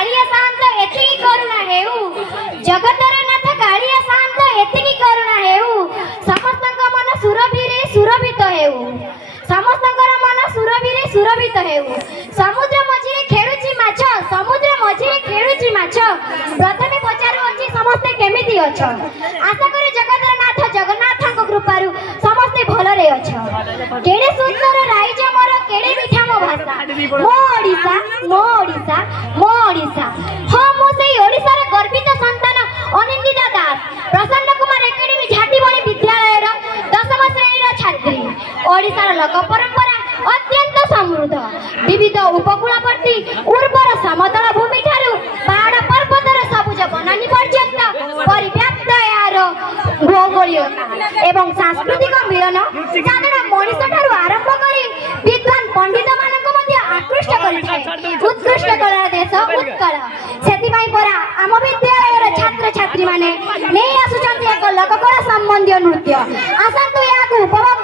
कालिया शांत एतिकी करुणा हेउ जगतर नाथ कालिया शांत एतिकी करुणा हेउ समस्तक मन सुरभिरे सुरभित हेउ समस्तकर मन सुरभिरे सुरभित हेउ समुद्र मझिरे खेलुची माछ समुद्र मझिरे खेलुची माछ प्रथमे पचारू अछि समस्ते केमिति अछ आशा करे जगतर नाथ जगन्नाथक कृपारु समस्ते भलरे अछ केडे सुंदर राइज मोर केडे मिठा मो भाषा मो ओडिसा हो मो सेई ओडिसार गर्वित संतान अनिंदिता दास प्रसन्न कुमार एकेडमी झाटीबणी विद्यालय रो 10म श्रेणी रो छात्री ओडिसार लोक परंपरा अत्यंत समृद्ध विविध उपकूलवर्ती उर्वर समतल भूमि ठारू पहाड़ पर्वतर सबुज बनानी पर्यंत परिव्याप्त यार भौगोलिकता एवं सांस्कृतिक मिलन साधारण मनीष ठारू आरंभ करी विद्वान पंडित मानक मध्य आकृष्ट करिଥାଏ उत्कृष्ट कला देश उत्कल सेति परा आम विद्यालय छात्र छात्री माने नै आसुचंती एक लोककला संबंधी नृत्य आसंतु याकू उपभोग